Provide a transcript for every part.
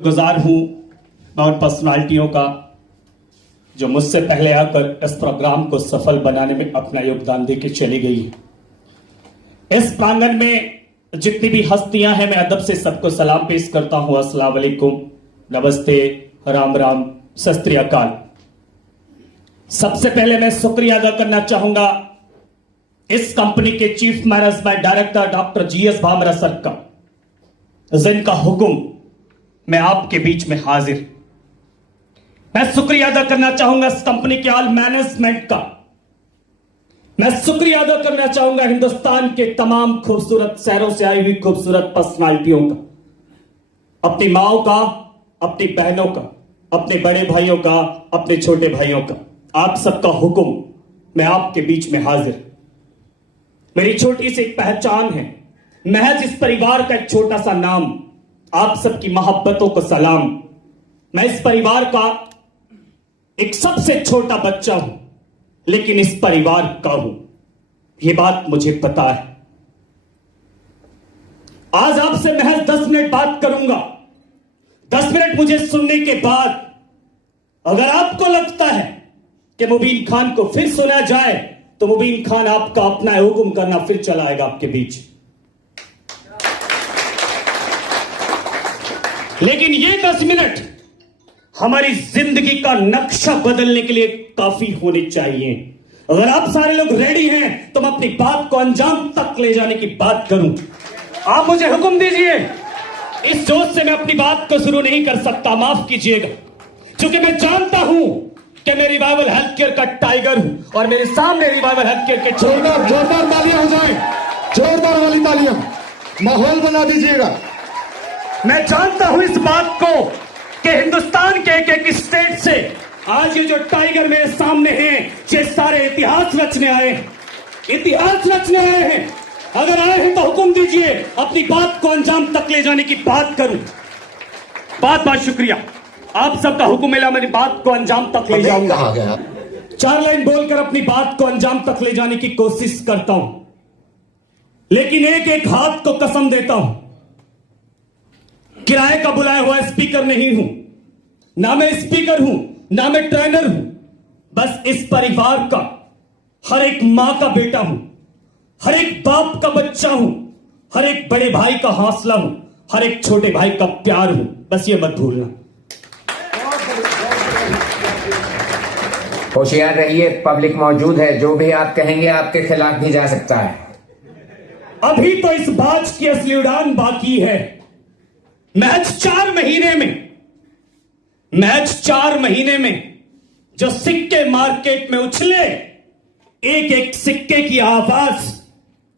गुजार हूं मैं उन पर्सनालिटियों का जो मुझसे पहले आकर इस प्रोग्राम को सफल बनाने में अपना योगदान देके चली गई। इस प्रांगण में जितनी भी हस्तियां हैं मैं अदब से सबको सलाम पेश करता हूं। अस्सलाम वालेकुम, नमस्ते, राम राम, सत श्री अकाल। सबसे पहले मैं शुक्रिया अदा करना चाहूंगा इस कंपनी के chief management director doctor GS Bhamra sir का, जिनका हुक्म मैं आपके बीच में हाजिर। मैं शुक्रिया अदा करना चाहूंगा इस कंपनी के ऑल मैनेजमेंट का। मैं शुक्रिया अदा करना चाहूंगा हिंदुस्तान के तमाम खूबसूरत शहरों से आई हुई खूबसूरत पर्सनालिटियों का, अपनी माओ का, अपनी बहनों का, अपने बड़े भाइयों का, अपने छोटे भाइयों का। आप सबका हुक्म मैं आपके बीच में हाजिर। मेरी छोटी सी एक पहचान है, महज इस परिवार का एक छोटा सा नाम। आप सबकी मोहब्बतों को सलाम। मैं इस परिवार का एक सबसे छोटा बच्चा हूं, लेकिन इस परिवार का हूं, यह बात मुझे पता है। आज आपसे महज 10 मिनट बात करूंगा। 10 मिनट मुझे सुनने के बाद अगर आपको लगता है कि मुबीन खान को फिर सुना जाए तो मुबीन खान आपका अपना हुक्म करना फिर चला आएगा आपके बीच। लेकिन ये 10 मिनट हमारी जिंदगी का नक्शा बदलने के लिए काफी होने चाहिए। अगर आप सारे लोग रेडी हैं तो मैं अपनी बात को अंजाम तक ले जाने की बात करूं। आप मुझे हुक्म दीजिए। इस जोश से मैं अपनी बात को शुरू नहीं कर सकता, माफ कीजिएगा, क्योंकि मैं जानता हूं कि मैं रिवाइवल हेल्थ केयर का टाइगर हूं और मेरे सामने रिवाइवल हेल्थ केयर के जोरदार तालियां हो जाए, जोरदार वाली तालियां, माहौल बना दीजिएगा। मैं जानता हूं इस बात को कि हिंदुस्तान के एक स्टेट से आज ये जो टाइगर मेरे सामने हैं, ये सारे इतिहास रचने आए हैं, इतिहास रचने आए हैं। अगर आए हैं तो हुक्म दीजिए अपनी बात को अंजाम तक ले जाने की बात करूं। बहुत शुक्रिया, आप सबका हुक्म मिला, मेरी बात को अंजाम तक ले जाऊंगा। 4 लाइन बोलकर अपनी बात को अंजाम तक ले जाने की कोशिश करता हूं, लेकिन एक हाथ को कसम देता हूं, किराए का बुलाया हुआ स्पीकर नहीं हूं, ना मैं स्पीकर हूं, ना मैं ट्रेनर हूं। बस इस परिवार का हर एक मां का बेटा हूं, हर एक बाप का बच्चा हूं, हर एक बड़े भाई का हौसला हूं, हर एक छोटे भाई का प्यार हूं। बस ये मत भूलना। होशियार रहिए, पब्लिक मौजूद है, जो भी आप कहेंगे आपके खिलाफ भी जा सकता है। अभी तो इस बाज की असली उड़ान बाकी है। महज 4 महीने में जो सिक्के मार्केट में उछले, एक सिक्के की आवाज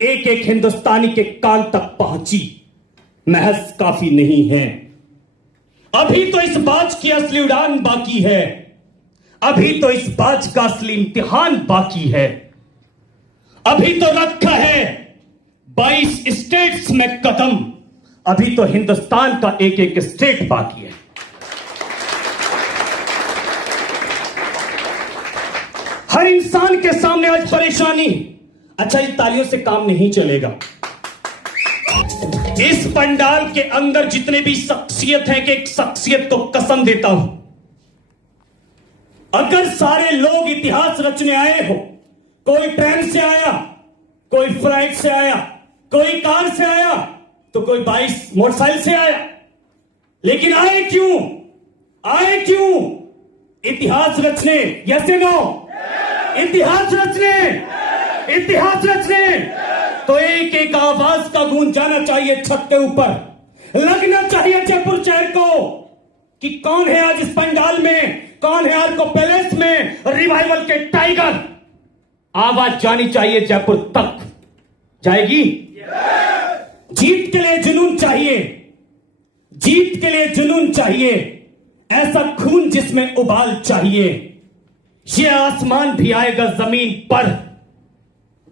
एक हिंदुस्तानी के कान तक पहुंची, महज काफी नहीं है। अभी तो इस बाज की असली उड़ान बाकी है, अभी तो इस बाज का असली इम्तिहान बाकी है। अभी तो रखा है 22 स्टेट्स में कदम, अभी तो हिंदुस्तान का एक स्टेट बाकी है। हर इंसान के सामने आज परेशानी। अच्छा, इन तालियों से काम नहीं चलेगा। इस पंडाल के अंदर जितने भी शख्सियत है कि एक शख्सियत को कसम देता हूं, अगर सारे लोग इतिहास रचने आए हो, कोई ट्रेन से आया, कोई फ्लाइट से आया, कोई कार से आया, तो कोई 22 मोटरसाइकिल से आया, लेकिन आए क्यों? इतिहास रचने। यस या नो? इतिहास रचने। तो एक आवाज का गूंज जाना चाहिए छत के ऊपर, लगना चाहिए जयपुर शहर को कि कौन है आज इस पंडाल में, कौन है आर्को पैलेस में रिवाइवल के टाइगर। आवाज जानी चाहिए जयपुर तक। जाएगी? जीत के लिए जुनून चाहिए, ऐसा खून जिसमें उबाल चाहिए। ये आसमान भी आएगा जमीन पर,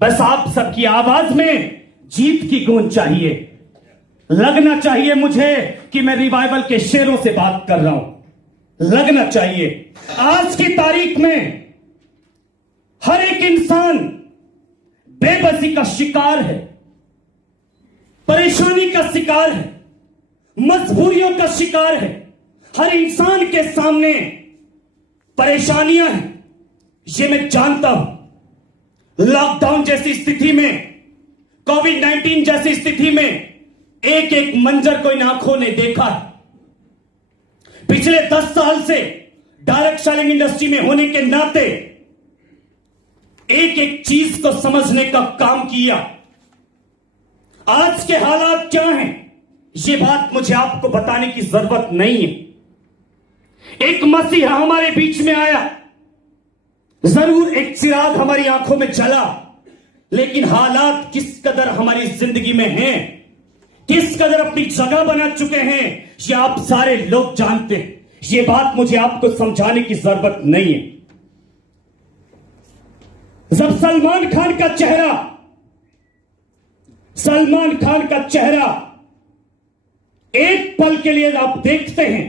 बस आप सबकी आवाज में जीत की गूंज चाहिए। लगना चाहिए मुझे कि मैं रिवाइवल के शेरों से बात कर रहा हूं, लगना चाहिए। आज की तारीख में हर एक इंसान बेबसी का शिकार है, परेशानी का शिकार है, मजबूरियों का शिकार है, हर इंसान के सामने परेशानियां हैं, ये मैं जानता हूं। लॉकडाउन जैसी स्थिति में, कोविड-19 जैसी स्थिति में एक एक मंजर को इन आंखों ने देखा है। पिछले 10 साल से डायरेक्ट सेलिंग इंडस्ट्री में होने के नाते एक एक चीज को समझने का काम किया। आज के हालात क्या हैं, ये बात मुझे आपको बताने की जरूरत नहीं है। एक मसीहा हमारे बीच में आया, जरूर एक चिराग हमारी आंखों में जला, लेकिन हालात किस कदर हमारी जिंदगी में हैं, किस कदर अपनी जगह बना चुके हैं, ये आप सारे लोग जानते हैं। ये बात मुझे आपको समझाने की जरूरत नहीं है। जब सलमान खान का चेहरा एक पल के लिए आप देखते हैं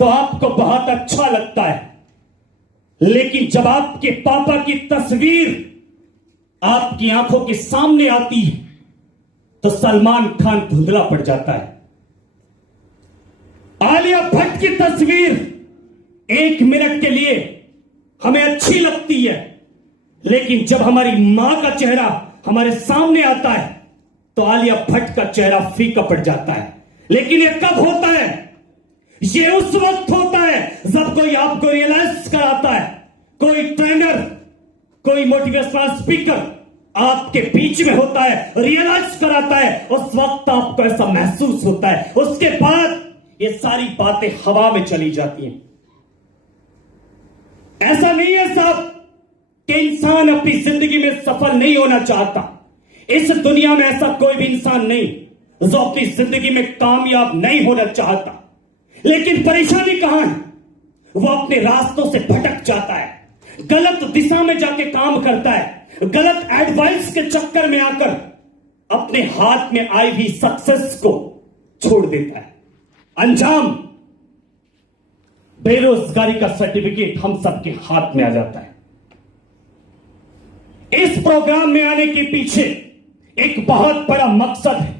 तो आपको बहुत अच्छा लगता है, लेकिन जब आपके पापा की तस्वीर आपकी आंखों के सामने आती है तो सलमान खान धुंधला पड़ जाता है। आलिया भट्ट की तस्वीर एक मिनट के लिए हमें अच्छी लगती है, लेकिन जब हमारी मां का चेहरा हमारे सामने आता है तो आलिया भट्ट का चेहरा फीका पड़ जाता है। लेकिन ये कब होता है? ये उस वक्त होता है जब कोई आपको रियलाइज कराता है, कोई ट्रेनर, कोई मोटिवेशनल स्पीकर आपके बीच में होता है, रियलाइज कराता है, उस वक्त आपको ऐसा महसूस होता है। उसके बाद ये सारी बातें हवा में चली जाती हैं। ऐसा नहीं है साहब कि इंसान अपनी जिंदगी में सफल नहीं होना चाहता। इस दुनिया में ऐसा कोई भी इंसान नहीं जो अपनी जिंदगी में कामयाब नहीं होना चाहता, लेकिन परेशानी कहां है? वो अपने रास्तों से भटक जाता है, गलत दिशा में जाके काम करता है, गलत एडवाइस के चक्कर में आकर अपने हाथ में आई हुई सक्सेस को छोड़ देता है। अंजाम बेरोजगारी का सर्टिफिकेट हम सबके हाथ में आ जाता है। इस प्रोग्राम में आने के पीछे एक बहुत बड़ा मकसद है।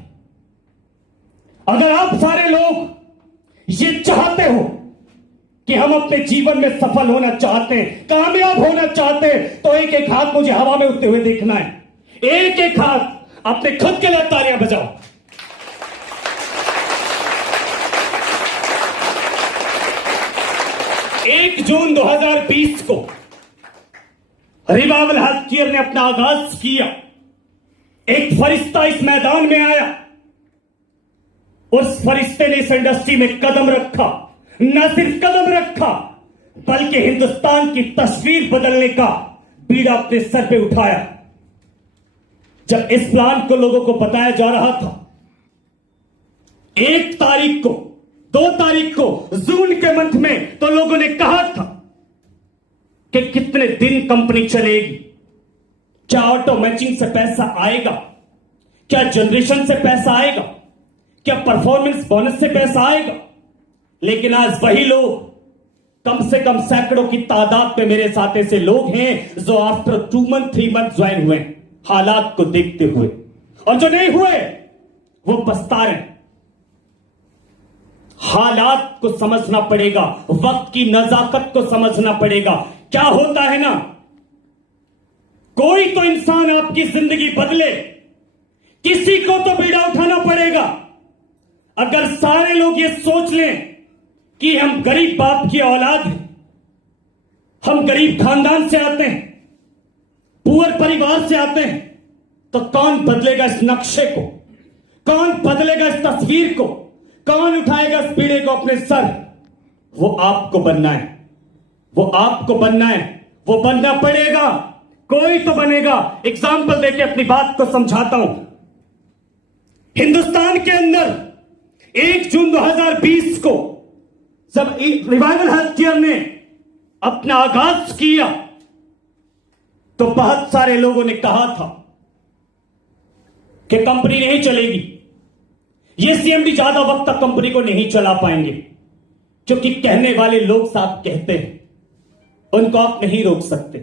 अगर आप सारे लोग ये चाहते हो कि हम अपने जीवन में सफल होना चाहते हैं, कामयाब होना चाहते हैं, तो एक एक हाथ मुझे हवा में उठते हुए देखना है। एक एक हाथ अपने खुद के लिए तालियां बजाओ। 1 जून 2020 को रिवाइवल हेल्थ केयर ने अपना आगाज किया। एक फरिश्ता इस मैदान में आया, उस फरिश्ते ने इस इंडस्ट्री में कदम रखा। न सिर्फ कदम रखा, बल्कि हिंदुस्तान की तस्वीर बदलने का बीड़ा अपने सर पे उठाया। जब इस प्लान को लोगों को बताया जा रहा था, 1 तारीख को, 2 तारीख को, जून के मंथ में, तो लोगों ने कहा था कि कितने दिन कंपनी चलेगी, क्या ऑटो मैचिंग से पैसा आएगा, क्या जनरेशन से पैसा आएगा, क्या परफॉर्मेंस बोनस से पैसा आएगा। लेकिन आज वही लोग, कम से कम सैकड़ों की तादाद में मेरे साथ ऐसे लोग हैं जो आफ्टर 2 मंथ 3 मंथ ज्वाइन हुए हालात को देखते हुए, और जो नहीं हुए वो पछता रहे। हालात को समझना पड़ेगा, वक्त की नजाकत को समझना पड़ेगा। क्या होता है ना, कोई तो इंसान आपकी जिंदगी बदले, किसी को तो बीड़ा उठाना पड़ेगा। अगर सारे लोग ये सोच लें कि हम गरीब बाप की औलाद हैं, हम गरीब खानदान से आते हैं, पुअर परिवार से आते हैं, तो कौन बदलेगा इस नक्शे को? कौन बदलेगा इस तस्वीर को? कौन उठाएगा इस पीड़े को अपने सर? वो आपको बनना है, वो आपको बनना है, वो बनना पड़ेगा। कोई तो बनेगा। एग्जाम्पल देके अपनी बात को समझाता हूं। हिंदुस्तान के अंदर 1 जून 2020 को जब रिवाइवल हेल्थ केयर ने अपना आगाज किया, तो बहुत सारे लोगों ने कहा था कि कंपनी नहीं चलेगी, ये सीएमडी ज्यादा वक्त तक कंपनी को नहीं चला पाएंगे। क्योंकि कहने वाले लोग साफ कहते हैं, उनको आप नहीं रोक सकते।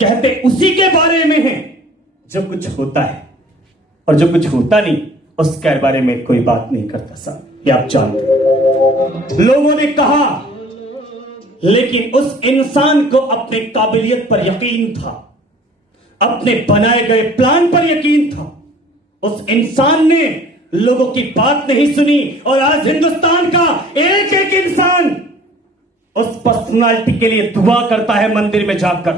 कहते उसी के बारे में है जो कुछ होता है, और जो कुछ होता नहीं उसके बारे में कोई बात नहीं करता साहब। ये आप जानते हैं। लोगों ने कहा, लेकिन उस इंसान को अपने काबिलियत पर यकीन था, अपने बनाए गए प्लान पर यकीन था। उस इंसान ने लोगों की बात नहीं सुनी और आज हिंदुस्तान का एक एक इंसान उस पर्सनालिटी के लिए दुआ करता है, मंदिर में जाकर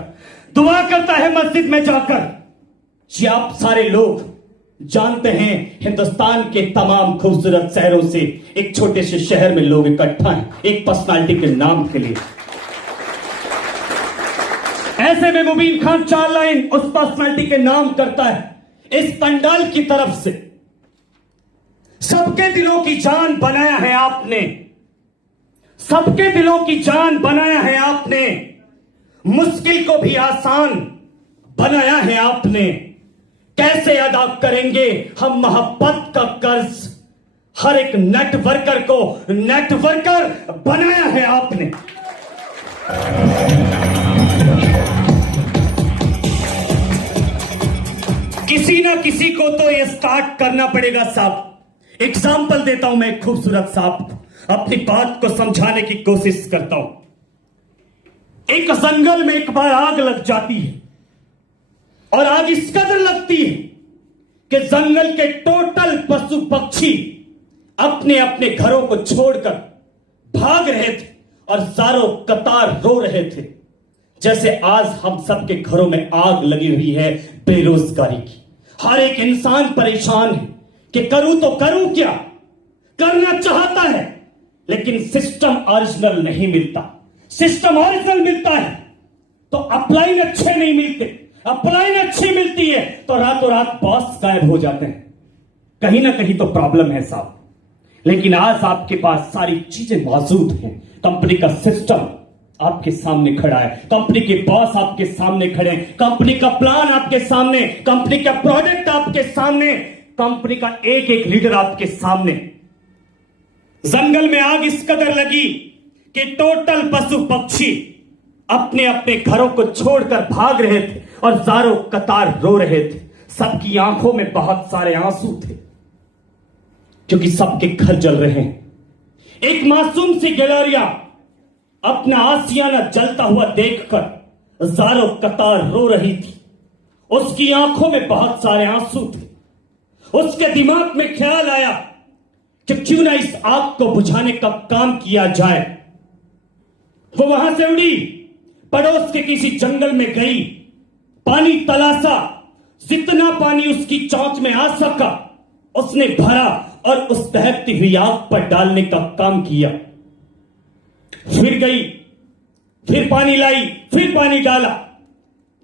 दुआ करता है, मस्जिद में जाकर। ये आप सारे लोग जानते हैं, हिंदुस्तान के तमाम खूबसूरत शहरों से एक छोटे से शहर में लोग इकट्ठा हैं एक पर्सनालिटी के नाम के लिए। ऐसे में मुबीन खान 4 लाइन उस पर्सनालिटी के नाम करता है। इस पंडाल की तरफ से सबके दिलों की जान बनाया है आपने, सबके दिलों की जान बनाया है आपने, मुश्किल को भी आसान बनाया है आपने। कैसे अदा करेंगे हम मोहब्बत का कर्ज, हर एक नेटवर्कर को नेटवर्कर बनाया है आपने। किसी ना किसी को तो ये स्टार्ट करना पड़ेगा साहब। एग्जाम्पल देता हूं मैं, खूबसूरत साहब अपनी बात को समझाने की कोशिश करता हूं। एक जंगल में एक बार आग लग जाती है और आग इस कदर लगती है कि जंगल के टोटल पशु पक्षी अपने अपने घरों को छोड़कर भाग रहे थे और चारों कतार रो रहे थे। जैसे आज हम सबके घरों में आग लगी हुई है बेरोजगारी की। हर एक इंसान परेशान है कि करूं तो करूं क्या, करना चाहता है लेकिन सिस्टम ओरिजिनल नहीं मिलता। सिस्टम ओरिजिनल मिलता है तो अपलाइन अच्छे नहीं मिलते, अपलाइन अच्छी मिलती है तो रातों रात बॉस गायब हो जाते हैं। कहीं ना कहीं तो प्रॉब्लम है साहब, लेकिन आज आपके पास सारी चीजें मौजूद हैं। कंपनी का सिस्टम आपके सामने खड़ा है, कंपनी के बॉस आपके सामने खड़े हैं, कंपनी का प्लान आपके सामने, कंपनी का प्रोडक्ट आपके सामने, कंपनी का एक एक लीडर आपके सामने। जंगल में आग इस कदर लगी कि टोटल पशु पक्षी अपने अपने घरों को छोड़कर भाग रहे थे और चारों कतार रो रहे थे। सबकी आंखों में बहुत सारे आंसू थे क्योंकि सबके घर जल रहे हैं। एक मासूम सी गिलोरिया अपना आसियाना जलता हुआ देखकर चारों कतार रो रही थी। उसकी आंखों में बहुत सारे आंसू थे। उसके दिमाग में ख्याल आया कि क्यों ना इस आग को बुझाने का काम किया जाए। वो वहां से उड़ी, पड़ोस के किसी जंगल में गई, पानी तलाशा, जितना पानी उसकी चौंच में आ सका उसने भरा और उस दहकती हुई आग पर डालने का काम किया। फिर गई, फिर पानी लाई, फिर पानी डाला।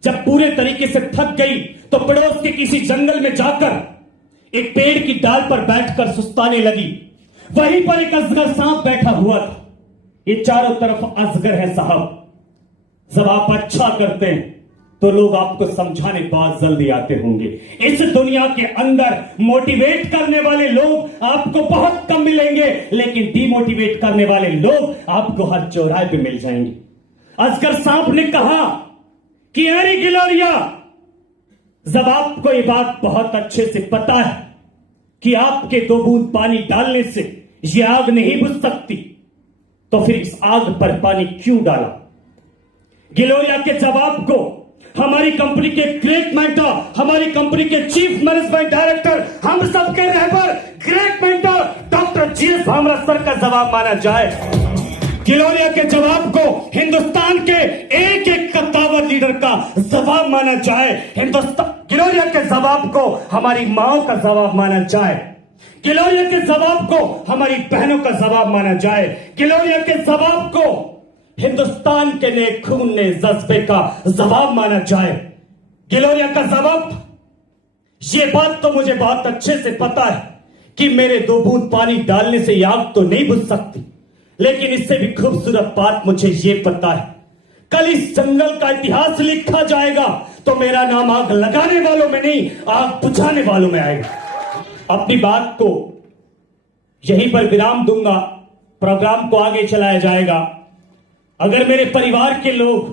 जब पूरे तरीके से थक गई तो पड़ोस के किसी जंगल में जाकर एक पेड़ की डाल पर बैठकर सुस्ताने लगी। वहीं पर एक अजगर सांप बैठा हुआ था। ये चारों तरफ अजगर है साहब। जब आप अच्छा करते हैं तो लोग आपको समझाने बहुत जल्दी आते होंगे। इस दुनिया के अंदर मोटिवेट करने वाले लोग आपको बहुत कम मिलेंगे, लेकिन डिमोटिवेट करने वाले लोग आपको हर चौराहे पे मिल जाएंगे। अजगर सांप ने कहा कि अरे गिलोरिया, जब आपको ये बात बहुत अच्छे से पता है कि आपके 2 बूंद पानी डालने से ये आग नहीं बुझ सकती, तो फिर इस आग पर पानी क्यों डाला? गिलोरिया के जवाब को हमारी कंपनी के ग्रेट मेंटर, हमारी कंपनी के चीफ मैनेजमेंट डायरेक्टर, हम सबके रहबर great mentor doctor GS Bhamra sir का जवाब माना जाए। गिलोरिया के जवाब को हिंदुस्तान के एक एक कद्दावर लीडर का जवाब माना जाए। गिलोरिया के जवाब को हमारी माओ का जवाब माना जाए। गिलोरिया के जवाब को हमारी बहनों का जवाब माना जाए। गिलोरिया के जवाब को हिंदुस्तान के नए खून ने जज्बे का जवाब माना जाए। गिलोरिया का जवाब, ये बात तो मुझे बहुत अच्छे से पता है कि मेरे 2 बूंद पानी डालने से आग तो नहीं बुझ सकती, लेकिन इससे भी खूबसूरत बात मुझे ये पता है, कल इस जंगल का इतिहास लिखा जाएगा तो मेरा नाम आग लगाने वालों में नहीं, आग बुझाने वालों में आएगा। अपनी बात को यहीं पर विराम दूंगा, प्रोग्राम को आगे चलाया जाएगा। अगर मेरे परिवार के लोग,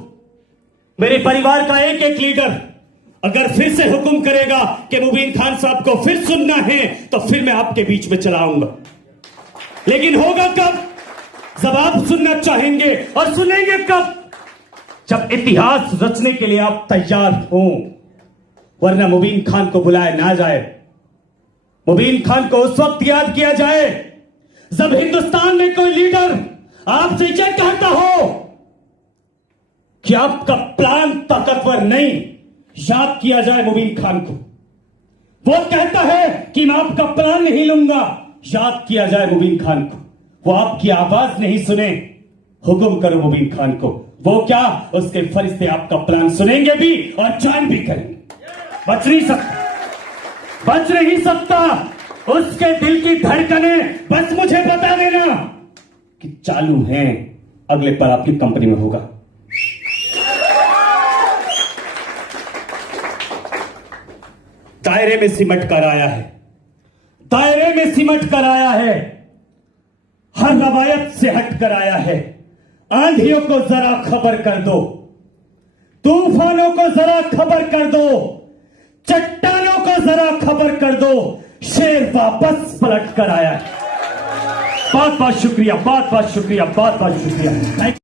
मेरे परिवार का एक एक लीडर अगर फिर से हुक्म करेगा कि मुबीन खान साहब को फिर सुनना है तो फिर मैं आपके बीच में चलाऊंगा। लेकिन होगा कब? जब आप सुनना चाहेंगे। और सुनेंगे कब? जब इतिहास रचने के लिए आप तैयार हों। वरना मुबीन खान को बुलाया ना जाए। मुबीन खान को उस वक्त याद किया जाए जब हिंदुस्तान में कोई लीडर आपसे ये कहता हो कि आपका प्लान ताकतवर नहीं। याद किया जाए मुबीन खान को। वो कहता है कि मैं आपका प्लान नहीं लूंगा। याद किया जाए मुबीन खान को। वो आपकी आवाज नहीं सुने। हुक्म करो मुबीन खान को। वो क्या, उसके फरिश्ते आपका प्लान सुनेंगे भी और जान भी करेंगे। बच नहीं सकता उसके दिल की धड़कने। बस मुझे बता देना कि चालू हैं। अगले पल आपकी कंपनी में होगा। दायरे में सिमट कर आया है। दायरे में सिमट कर आया है। हर रवायत से हट कर आया है। आंधियों को जरा खबर कर दो। तूफानों को जरा खबर कर दो। चट्टानों को जरा खबर कर दो। शेर वापस पलट कर आया है। बहुत बहुत शुक्रिया, बहुत बहुत शुक्रिया, बहुत बहुत शुक्रिया।